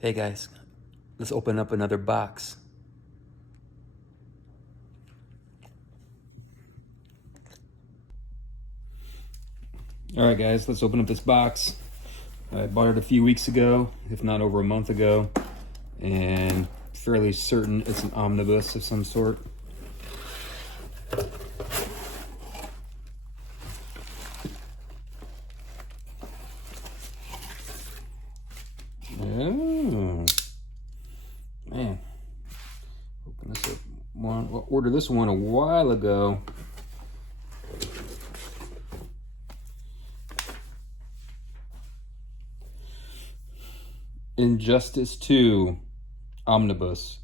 Hey guys, let's open up another box. All right guys, let's open up this box. I bought it a few weeks ago, if not over a month ago, and fairly certain it's an omnibus of some sort. Oh, man. Open this up. Well, ordered this one a while ago. Injustice 2 Omnibus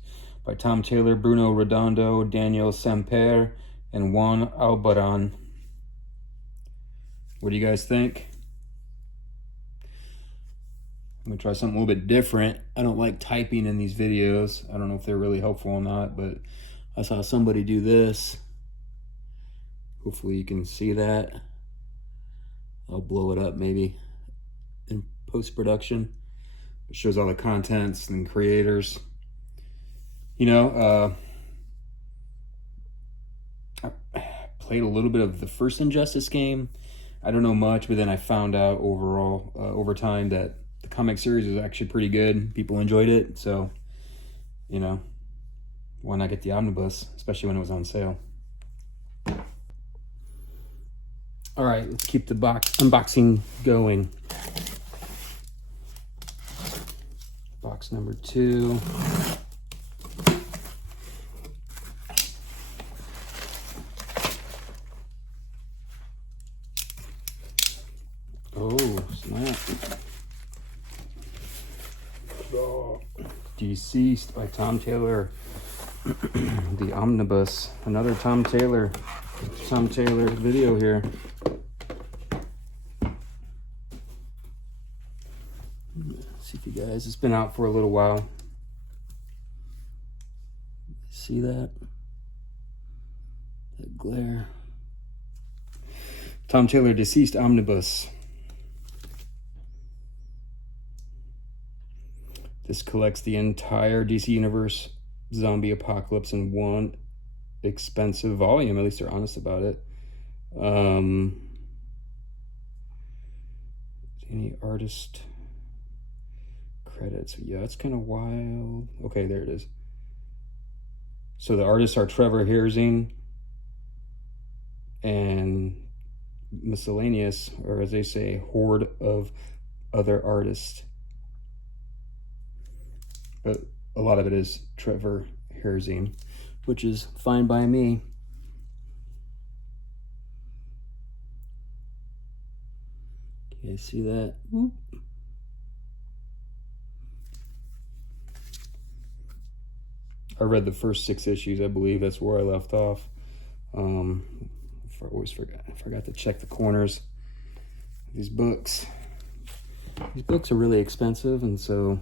by Tom Taylor, Bruno Redondo, Daniel Samper, and Juan Albaran. What do you guys think? I'm gonna try something a little bit different. I don't like typing in these videos. I don't know if they're really helpful or not, but I saw somebody do this. Hopefully you can see that. I'll blow it up maybe in post-production. It shows all the contents and creators. You know, I played a little bit of the first Injustice game. I don't know much, but then I found out overall, over time, that the comic series is actually pretty good. People enjoyed it, so, you know, why not get the omnibus, especially when it was on sale. All right, let's keep the unboxing going. Box number 2. Oh, snap. Oh. Deceased by Tom Taylor. The Omnibus. Another Tom Taylor video here. Let's see if you guys, it's been out for a little while. See that? That glare. Tom Taylor Deceased Omnibus. This collects the entire DC Universe zombie apocalypse in one expensive volume. At least they're honest about it. Any artist credits? Yeah, it's kind of wild. Okay, there it is. So the artists are Trevor Herzing and miscellaneous, or as they say, horde of other artists. But a lot of it is Trevor Herzing, which is fine by me. Okay, see that? Whoop. I read the first 6 issues, I believe. That's where I left off. I always forgot to check the corners of these books. These books are really expensive, and so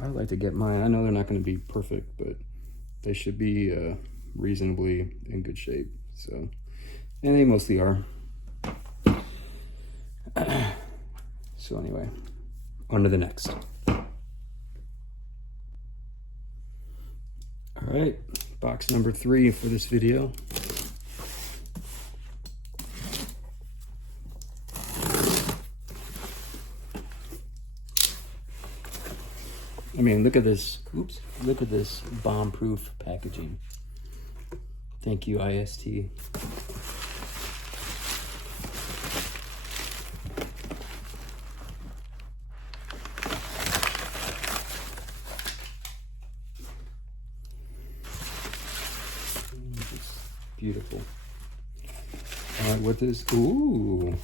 I like to get mine. I know they're not going to be perfect, but they should be reasonably in good shape. So, and they mostly are. So anyway, on to the next. All right, box number 3 for this video. I mean, look at this. Oops. Look at this bomb-proof packaging. Thank you, IST. Beautiful. All right, what is... Ooh.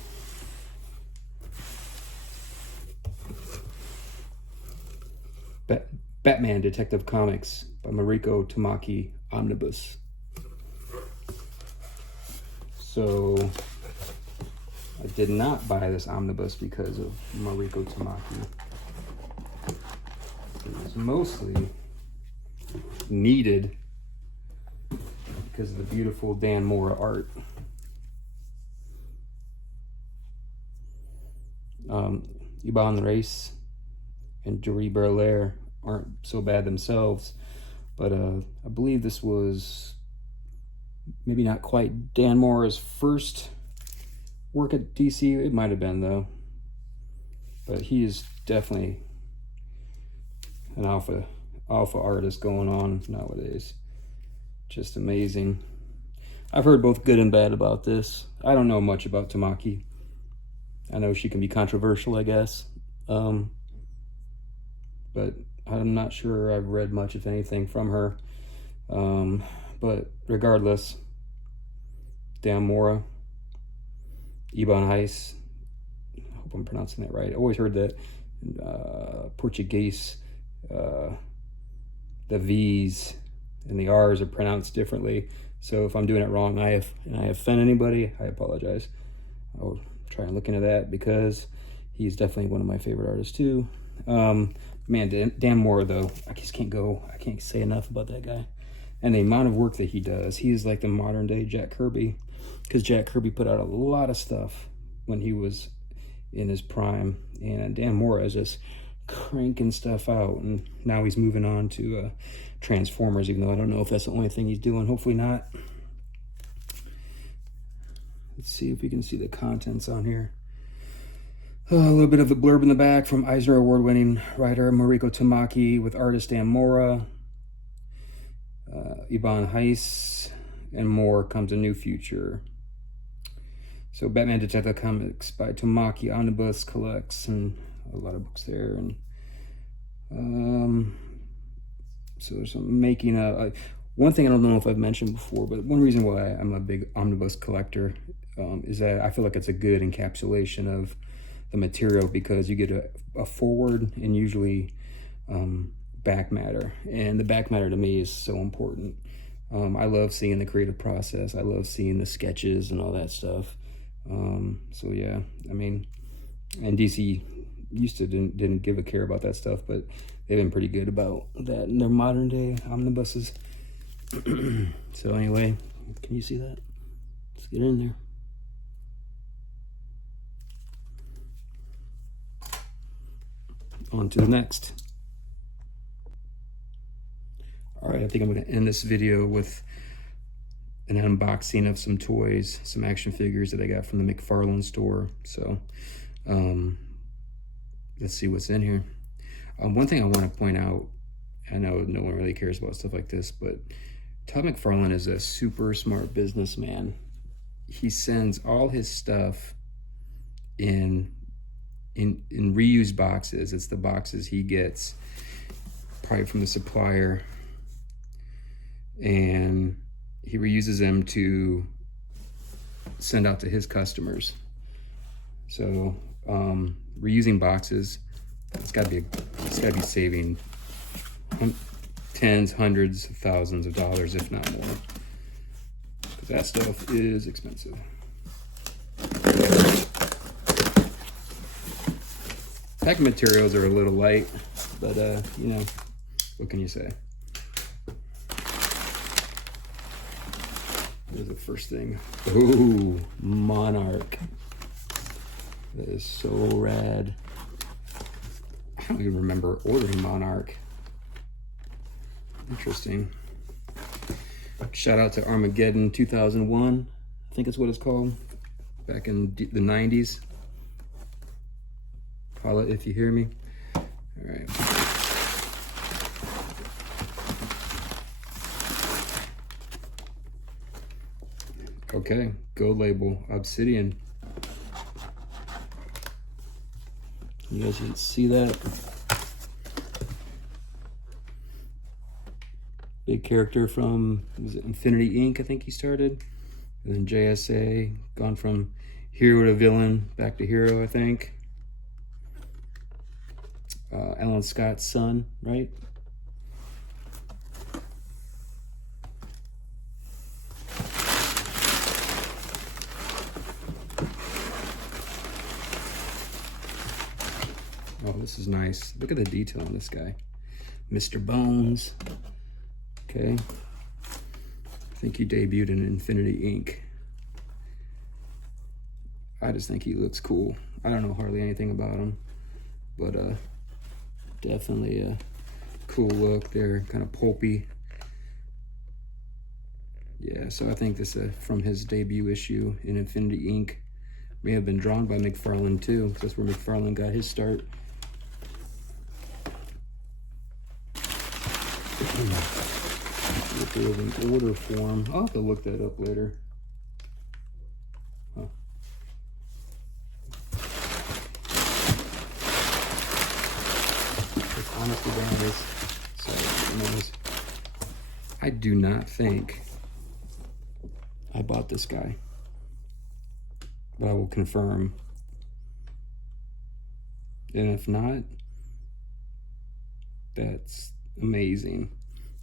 Batman Detective Comics by Mariko Tamaki Omnibus. So I did not buy this omnibus because of Mariko Tamaki. It was mostly needed because of the beautiful Dan Mora art. Iban Reis and Jordi Berlaire aren't so bad themselves. But I believe this was maybe not quite Dan Mora's first work at DC. It might have been, though. But he is definitely an alpha artist going on nowadays. Just amazing. I've heard both good and bad about this. I don't know much about Tamaki. I know she can be controversial, I guess. But I'm not sure I've read much, if anything, from her. But regardless, Dan Mora, Ibon Heiss, I hope I'm pronouncing that right. I always heard that Portuguese, the V's and the R's are pronounced differently. So if I'm doing it wrong, and I offend anybody, I apologize. I'll try and look into that because he's definitely one of my favorite artists too. Man, Dan Mora though, I can't say enough about that guy. And the amount of work that he does, he's like the modern day Jack Kirby, because Jack Kirby put out a lot of stuff when he was in his prime, and Dan Mora is just cranking stuff out, and now he's moving on to Transformers, even though I don't know if that's the only thing he's doing. Hopefully not. Let's see if we can see the contents on here. A little bit of the blurb in the back from Eisner Award-winning writer Mariko Tamaki with artist Dan Mora. Ibon Heiss and more comes a new future. So Batman Detective Comics by Tamaki Omnibus collects, and a lot of books there. And so there's some making a one thing I don't know if I've mentioned before, but one reason why I'm a big omnibus collector is that I feel like it's a good encapsulation of the material, because you get a forward and usually back matter, and the back matter to me is so important. I love seeing the creative process. I love seeing the sketches and all that stuff. So yeah, I mean, and DC used to didn't give a care about that stuff, but they've been pretty good about that in their modern day omnibuses. So anyway, can you see that? Let's get in there. On to the next. All right, I think I'm going to end this video with an unboxing of some toys, some action figures that I got from the McFarlane store. So let's see what's in here. One thing I want to point out, I know no one really cares about stuff like this, but Todd McFarlane is a super smart businessman. He sends all his stuff in reused boxes. It's the boxes he gets probably from the supplier, and he reuses them to send out to his customers. So reusing boxes, it's got to be saving tens, hundreds of thousands of dollars, if not more, because that stuff is expensive. Packing materials are a little light, but you know, what can you say? Here's the first thing. Oh, Monarch. That is so rad. I don't even remember ordering Monarch. Interesting. Shout out to Armageddon 2001. I think that's what it's called. Back in the 90s. Holla if you hear me. All right. Okay, gold label, Obsidian. You guys can see that. Big character from, was it Infinity Inc., I think he started. And then JSA, gone from hero to villain, back to hero, I think. Alan Scott's son, right? Oh, this is nice. Look at the detail on this guy. Mr. Bones. Okay. I think he debuted in Infinity Inc. I just think he looks cool. I don't know hardly anything about him, but Definitely a cool look there, kind of pulpy. Yeah, so I think this is from his debut issue in Infinity Inc. May have been drawn by McFarlane too, because that's where McFarlane got his start. If there was an order form, I'll have to look that up later. Huh. It's honestly down this. So, I do not think I bought this guy, but I will confirm. And if not, that's amazing,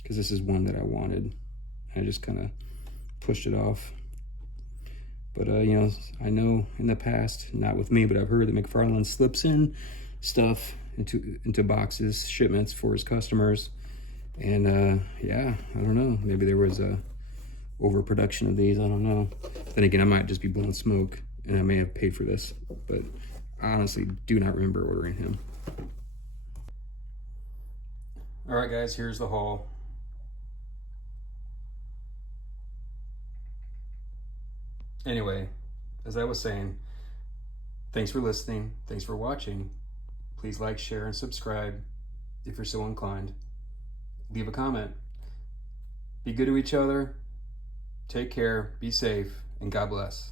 because this is one that I wanted. I just kind of pushed it off. But you know, I know in the past, not with me, but I've heard that McFarlane slips in stuff into boxes, shipments for his customers. And yeah, I don't know, maybe there was a overproduction of these, I don't know. Then again, I might just be blowing smoke, and I may have paid for this, but I honestly do not remember ordering him. All right, guys, here's the haul. Anyway, as I was saying, thanks for listening. Thanks for watching. Please like, share, and subscribe if you're so inclined. Leave a comment. Be good to each other. Take care. Be safe. And God bless.